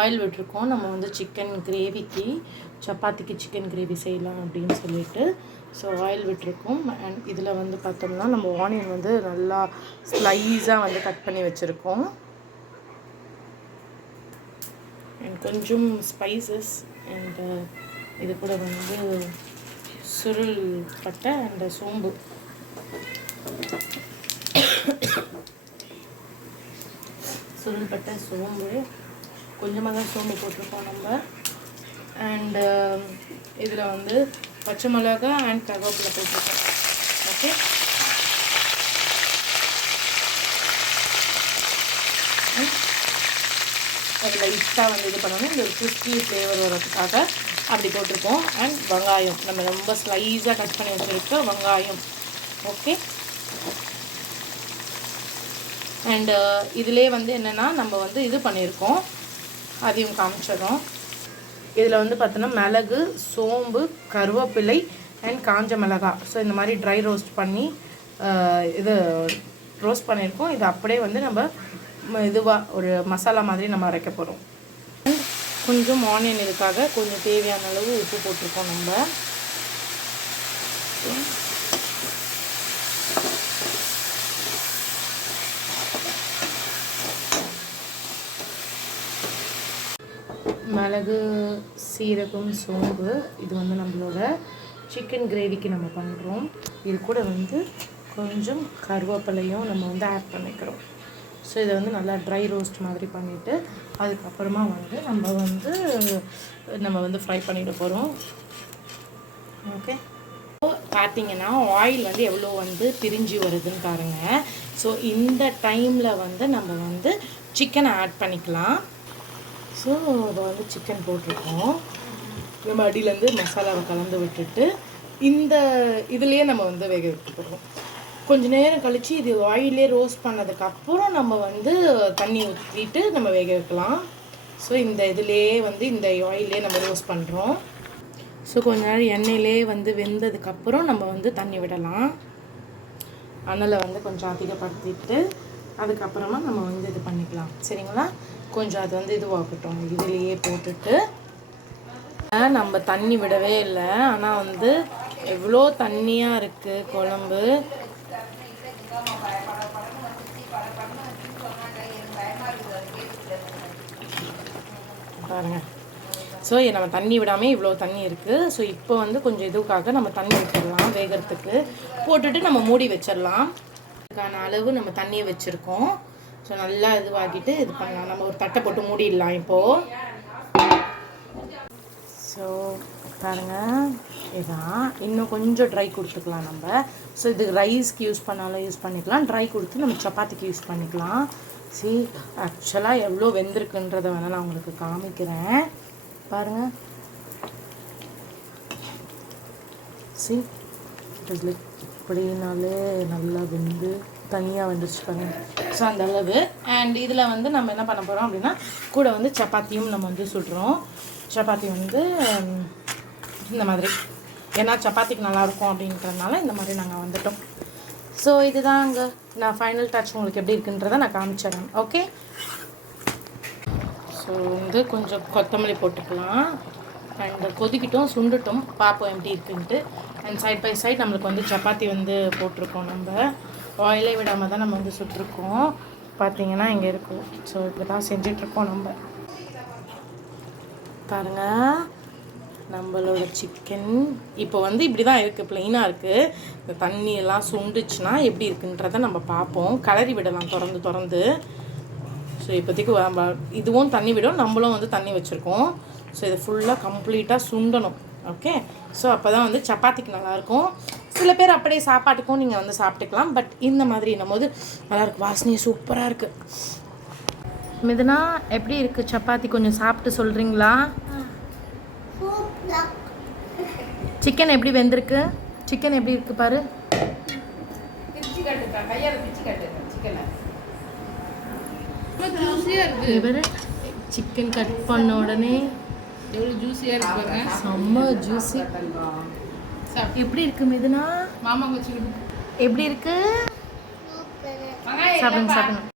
Oil விட்டுருக்கோம். நம்ம வந்து சிக்கன் கிரேவிக்கு, சப்பாத்திக்கு சிக்கன் கிரேவி செய்யலாம் அப்படின்னு சொல்லிட்டு. ஸோ ஆயில் விட்டுருக்கோம். அண்ட் இதில் வந்து பார்த்தோம்னா நம்ம ஆனியன் வந்து நல்லா ஸ்லைஸாக வந்து கட் பண்ணி வச்சுருக்கோம். அண்ட் கொஞ்சம் ஸ்பைசஸ் அண்ட் இது கூட வந்து சுருள் பட்டை அண்ட் சோம்பு, சுருள் பட்டை சோம்பு கொஞ்சமாக தான் சோம்பு போட்டிருக்கோம் நம்ம. அண்டு இதில் வந்து பச்சை மிளகா அண்ட் கருவேப்பிலை போட்டிருக்கோம். ஓகே, அது லைட்டாக வந்து இது பண்ணணும், இந்த கிறிஸ்பி ஃப்ளேவர் வர்றதுக்காக அப்படி போட்டிருக்கோம். அண்ட் வெங்காயம் நம்ம ரொம்ப ஸ்லைஸாக கட் பண்ணி வச்சுருக்க வெங்காயம். ஓகே, அண்டு இதிலே வந்து என்னென்னா நம்ம வந்து இது பண்ணியிருக்கோம், அதையும் காமிச்சிடறோம். இதில் வந்து பார்த்தோன்னா மிளகு, சோம்பு, கருவேப்பிலை அண்ட் காஞ்ச மிளகாய். ஸோ இந்த மாதிரி ட்ரை ரோஸ்ட் பண்ணி இது ரோஸ்ட் பண்ணியிருக்கோம். இது அப்படியே வந்து நம்ம இதுவாக ஒரு மசாலா மாதிரி நம்ம அரைக்க போகிறோம். கொஞ்சம் ஆனியன் இதுக்காக கொஞ்சம் தேவையான அளவு உப்பு போட்டிருக்கோம் நம்ம. மிளகு, சீரகம், சோம்பு, இது வந்து நம்மளோட சிக்கன் கிரேவிக்கு நம்ம பண்ணுறோம். இது கூட வந்து கொஞ்சம் கருவேப்பிலையும் நம்ம வந்து ஆட் பண்ணிக்கிறோம். ஸோ இதை வந்து நல்லா ட்ரை ரோஸ்ட் மாதிரி பண்ணிவிட்டு அதுக்கப்புறமா வந்து நம்ம வந்து ஃப்ரை பண்ணிட போகிறோம். ஓகே, பார்த்தீங்கன்னா ஆயில் வந்து எவ்வளோ வந்து பிரிஞ்சு வருதுன்னு பாருங்கள். ஸோ இந்த டைமில் வந்து நம்ம வந்து சிக்கனை ஆட் பண்ணிக்கலாம். ஸோ அதை வந்து சிக்கன் போட்டிருக்கோம். நம்ம அடியிலேருந்து மசாலாவை கலந்து விட்டுட்டு இந்த இதுலேயே நம்ம வந்து வேக வைக்க போகிறோம். கொஞ்சம் நேரம் கழித்து இது ஆயிலே ரோஸ்ட் பண்ணதுக்கப்புறம் நம்ம வந்து தண்ணி ஊற்றிட்டு நம்ம வேக வைக்கலாம். ஸோ இந்த இதிலே வந்து இந்த ஆயிலே நம்ம ரோஸ்ட் பண்ணுறோம். ஸோ கொஞ்ச நேரம் எண்ணெயிலே வந்து வெந்ததுக்கப்புறம் நம்ம வந்து தண்ணி விடலாம். அனலை வந்து கொஞ்சம் அதிகப்படுத்திட்டு அதுக்கப்புறமா நம்ம வந்து இது பண்ணிக்கலாம். சரிங்களா, கொஞ்சம் அது வந்து இதுவாகட்டும். இதுலேயே போட்டுட்டு நம்ம தண்ணி விடவே இல்லை. ஆனால் வந்து எவ்வளோ தண்ணியாக இருக்குது குழம்பு பாருங்கள். ஸோ நம்ம தண்ணி விடாமல் இவ்வளோ தண்ணி இருக்குது. ஸோ இப்போ வந்து கொஞ்சம் இதுக்காக நம்ம தண்ணி விட்டுடலாம் வேகிறதுக்கு. போட்டுட்டு நம்ம மூடி வச்சிடலாம். அதுக்கான அளவு நம்ம தண்ணியை வச்சுருக்கோம். ஸோ நல்லா இதுவாகிட்டு இது பண்ணலாம். நம்ம ஒரு தட்டை போட்டு மூடிடலாம் இப்போது. ஸோ பாருங்கள், இதான் இன்னும் கொஞ்சம் ட்ரை கொடுத்துக்கலாம் நம்ம. ஸோ இது ரைஸ்க்கு யூஸ் பண்ணாலும் யூஸ் பண்ணிக்கலாம், ட்ரை கொடுத்து நம்ம சப்பாத்திக்கு யூஸ் பண்ணிக்கலாம். சரி, ஆக்சுவலாக எவ்வளோ வெந்திருக்குன்றதை வேணால் நான் உங்களுக்கு காமிக்கிறேன். பாருங்கள், சரி இட் இஸ் லைக் இப்படினாலே நல்லா வெந்து தனியாக வந்துருச்சு பாருங்க. ஸோ அந்த அளவு. அண்ட் இதில் வந்து நம்ம என்ன பண்ண போகிறோம் அப்படின்னா கூட வந்து சப்பாத்தியும் நம்ம வந்து சுடுறோம். சப்பாத்தி வந்து இந்த மாதிரி, ஏன்னா சப்பாத்திக்கு நல்லாயிருக்கும் அப்படின்றதுனால இந்த மாதிரி நாங்கள் வந்துட்டோம். ஸோ இதுதான் அங்கே நான் ஃபைனல் டச் உங்களுக்கு எப்படி இருக்குன்றதை நான் காமிச்சிடறேன். ஓகே, ஸோ வந்து கொஞ்சம் கொத்தமல்லி போட்டுக்கலாம். அண்ட் கொதிக்கிட்டோம், சுண்டுட்டோம், பார்ப்போம் எப்படி இருக்குன்ட்டு. அண்ட் சைட் பை சைட் நம்மளுக்கு வந்து சப்பாத்தி வந்து போட்டிருக்கோம். நம்ம ஆயிலே விடாமல் தான் நம்ம வந்து சுட்டிருக்கோம். பார்த்தீங்கன்னா இங்கே இருக்கும். ஸோ இப்படி தான் செஞ்சிட்ருக்கோம் நம்ம. பாருங்கள், நம்மளோட சிக்கன் இப்போ வந்து இப்படி தான் இருக்குது, ப்ளெயினாக இருக்குது. இந்த தண்ணியெல்லாம் சுண்டுச்சுன்னா எப்படி இருக்குன்றதை நம்ம பார்ப்போம். கலரி விடலாம் திறந்து. ஸோ இப்போதைக்கு இதுவும் தண்ணி விடும், நம்மளும் வந்து தண்ணி வச்சுருக்கோம். ஸோ இதை ஃபுல்லாக கம்ப்ளீட்டாக சுண்டணும். ஓகே, ஸோ அப்போ தான் வந்து சப்பாத்திக்கு நல்லாயிருக்கும். சில பேர் அப்படியே சாப்பாட்டுக்கும் நீங்கள் வந்து சாப்பிட்டுக்கலாம். பட் இந்த மாதிரி என்னும்போது நல்லாயிருக்கு. வாசனையே சூப்பராக இருக்குது. மிதுனா எப்படி இருக்குது சப்பாத்தி? கொஞ்சம் சாப்பிட்டு சொல்கிறீங்களா? சிக்கன் எப்படி வெந்திருக்கு? சிக்கன் எப்படி இருக்குது பாரு. சிக்கன் கட் பண்ண உடனே எவ்வளோ ஜூஸியாக இருக்குங்க, செம்ம ஜூஸி. எப்படி இருக்கு மிதுனா? மாமா வச்சு எப்படி இருக்கு? சாப்பிடுங்க.